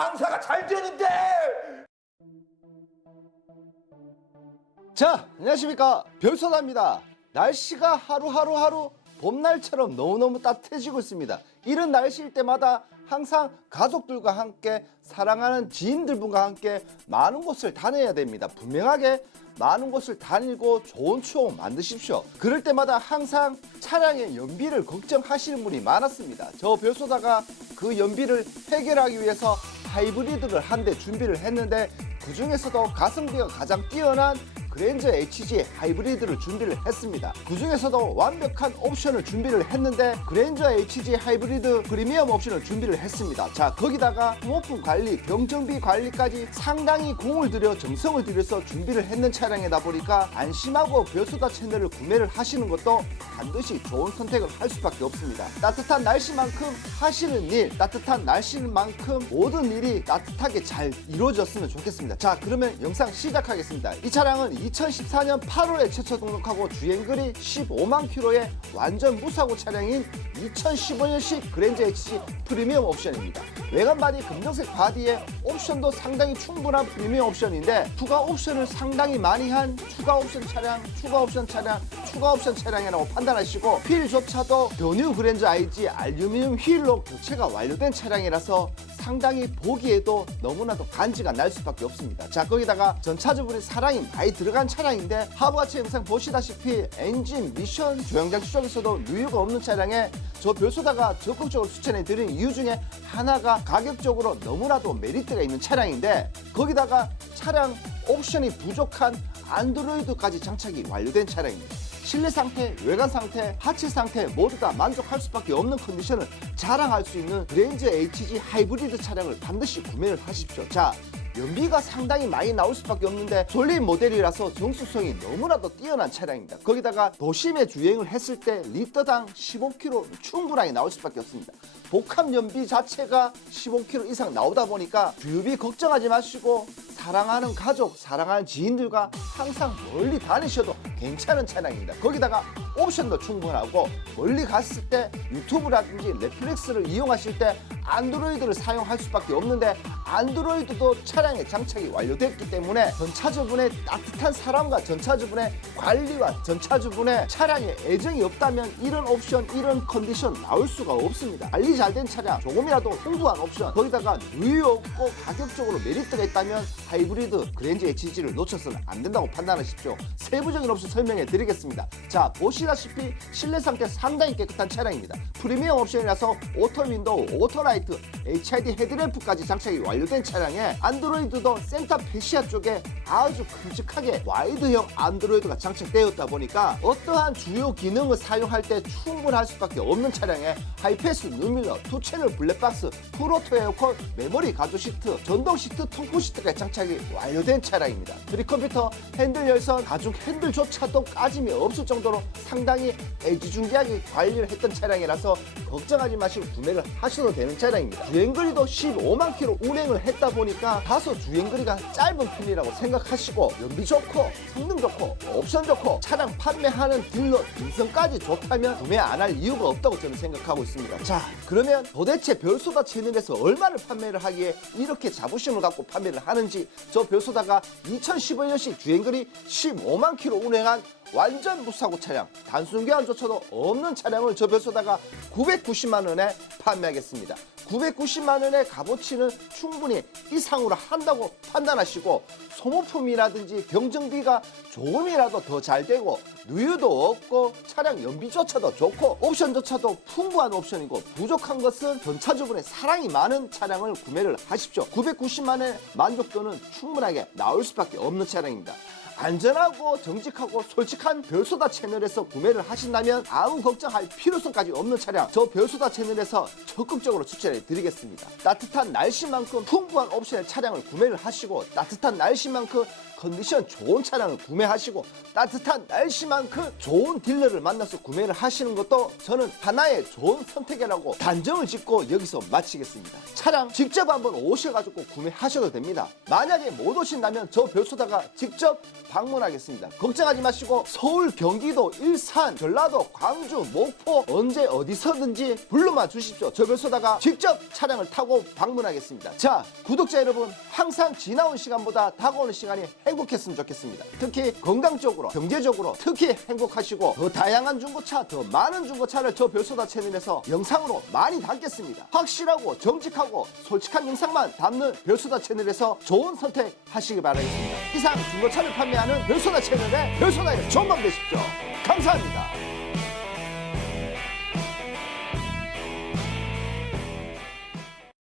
장사가 잘 되는데. 자, 안녕하십니까. 별소다입니다. 날씨가 하루하루 하루 봄날처럼 너무너무 따뜻해지고 있습니다. 이런 날씨일 때마다 항상 가족들과 함께 사랑하는 지인들분과 함께 많은 곳을 다녀야 됩니다. 분명하게 많은 곳을 다니고 좋은 추억 만드십시오. 그럴 때마다 항상 차량의 연비를 걱정하시는 분이 많았습니다. 저 별소다가 그 연비를 해결하기 위해서 하이브리드를 한 대 준비를 했는데 그 중에서도 가성비가 가장 뛰어난 그랜저 HG 하이브리드를 준비를 했습니다. 그 중에서도 완벽한 옵션을 준비를 했는데 그랜저 HG 하이브리드 프리미엄 옵션을 준비를 했습니다. 자 거기다가 부모품 관리, 경정비 관리까지 상당히 공을 들여 정성을 들여서 준비를 했는 차량이다 보니까 안심하고 별수다 채널을 구매를 하시는 것도 반드시 좋은 선택을 할 수밖에 없습니다. 따뜻한 날씨만큼 하시는 일, 따뜻한 날씨만큼 모든 일이 따뜻하게 잘 이루어졌으면 좋겠습니다. 자, 그러면 영상 시작하겠습니다. 이 차량은 2014년 8월에 최초 등록하고 주행거리 15만 킬로의 완전 무사고 차량인 2015년식 그랜저 HG 프리미엄 옵션입니다. 외관 바디 검정색 바디에 옵션도 상당히 충분한 프리미엄 옵션인데 추가 옵션을 상당히 많이 한 추가 옵션 차량, 추가 옵션 차량, 추가 옵션 차량이라고 판단하시고 휠조차도 더뉴 그랜저 IG 알루미늄 휠로 교체가 완료된 차량이라서 상당히 보기에도 너무나도 간지가 날 수밖에 없습니다. 자 거기다가 전차주분이 사랑이 많이 들어간 차량인데 하부가치 영상 보시다시피 엔진, 미션, 조향장치 쪽에서도 누유가 없는 차량에 저 별소다가 적극적으로 추천해 드린 이유 중에 하나가 가격적으로 너무나도 메리트가 있는 차량인데 거기다가 차량 옵션이 부족한 안드로이드까지 장착이 완료된 차량입니다. 실내 상태, 외관 상태, 하체 상태 모두 다 만족할 수밖에 없는 컨디션을 자랑할 수 있는 그랜저 HG 하이브리드 차량을 반드시 구매를 하십시오. 자, 연비가 상당히 많이 나올 수밖에 없는데 솔린 모델이라서 정수성이 너무나도 뛰어난 차량입니다. 거기다가 도심에 주행을 했을 때 리터당 15km 충분하게 나올 수밖에 없습니다. 복합 연비 자체가 15km 이상 나오다 보니까 주유비 걱정하지 마시고 사랑하는 가족, 사랑하는 지인들과 항상 멀리 다니셔도 괜찮은 차량입니다. 거기다가 옵션도 충분하고 멀리 갔을 때 유튜브라든지 넷플릭스를 이용하실 때 안드로이드를 사용할 수밖에 없는데 안드로이드도 차량에 장착이 완료됐기 때문에 전차주분의 따뜻한 사랑과 전차주분의 관리와 전차주분의 차량에 애정이 없다면 이런 옵션, 이런 컨디션 나올 수가 없습니다. 관리 잘 된 차량, 조금이라도 풍부한 옵션, 거기다가 누유 없고 가격적으로 메리트가 있다면 하이브리드 그랜저 HG를 놓쳐서는 안 된다고 판단하십시오. 세부적인 옵션 설명해 드리겠습니다. 자, 보시다시피 실내 상태 상당히 깨끗한 차량입니다. 프리미엄 옵션이라서 오토 윈도우, 오토 라이트, HID 헤드램프까지 장착이 완료 된 차량에 안드로이드도 센터 페 시아 쪽에 아주 큼직하게 와이드형 안드로이드가 장착되었다 보니까 어떠한 주요 기능을 사용할 때 충분할 수밖에 없는 차량에 하이패스 뉴밀러, 투채널 블랙박스, 풀오토 에어컨, 메모리 가조 시트, 전동 시트, 통풍 시트가 장착이 완료된 차량입니다. 트리컴퓨터, 핸들 열선, 가죽 핸들조차도 까짐이 없을 정도로 상당히 애지중지하게 관리를 했던 차량이라서 걱정하지 마시고 구매를 하셔도 되는 차량입니다. 주행거리도 15만 킬로 운행 을 했다 보니까 다소 주행거리가 짧은 편이라고 생각하시고 연비 좋고 성능 좋고 옵션 좋고 차량 판매하는 딜러 인성까지 좋다면 구매 안 할 이유가 없다고 저는 생각하고 있습니다. 자 그러면 도대체 별소다 채널에서 얼마를 판매를 하기에 이렇게 자부심을 갖고 판매를 하는지 저 별소다가 2015년식 주행거리 15만 킬로 운행한 완전 무사고 차량 단순 교환조차도 없는 차량을 저 별소다가 990만 원에 판매하겠습니다. 990만 원의 값어치는 충분히 이상으로 한다고 판단하시고 소모품이라든지 경정비가 조금이라도 더 잘 되고 누유도 없고 차량 연비조차도 좋고 옵션조차도 풍부한 옵션이고 부족한 것은 전차주분의 사랑이 많은 차량을 구매를 하십시오. 990만 원의 만족도는 충분하게 나올 수밖에 없는 차량입니다. 안전하고 정직하고 솔직한 별소다 채널에서 구매를 하신다면 아무 걱정할 필요성까지 없는 차량 저 별소다 채널에서 적극적으로 추천해 드리겠습니다. 따뜻한 날씨만큼 풍부한 옵션의 차량을 구매를 하시고 따뜻한 날씨만큼 컨디션 좋은 차량을 구매하시고 따뜻한 날씨만큼 좋은 딜러를 만나서 구매를 하시는 것도 저는 하나의 좋은 선택이라고 단정을 짓고 여기서 마치겠습니다. 차량 직접 한번 오셔가지고 구매하셔도 됩니다. 만약에 못 오신다면 저 별소다가 직접 방문하겠습니다. 걱정하지 마시고 서울, 경기도, 일산, 전라도, 광주, 목포 언제 어디서든지 불러만 주십시오. 저 별소다가 직접 차량을 타고 방문하겠습니다. 자, 구독자 여러분 항상 지나온 시간보다 다가오는 시간이 행복했으면 좋겠습니다. 특히 건강적으로, 경제적으로 특히 행복하시고 더 다양한 중고차, 더 많은 중고차를 저 별소다 채널에서 영상으로 많이 담겠습니다. 확실하고 정직하고 솔직한 영상만 담는 별소다 채널에서 좋은 선택 하시기 바라겠습니다. 이상 중고차를 판매하는 별소다 채널의 별소다의 전망 되십시오. 감사합니다.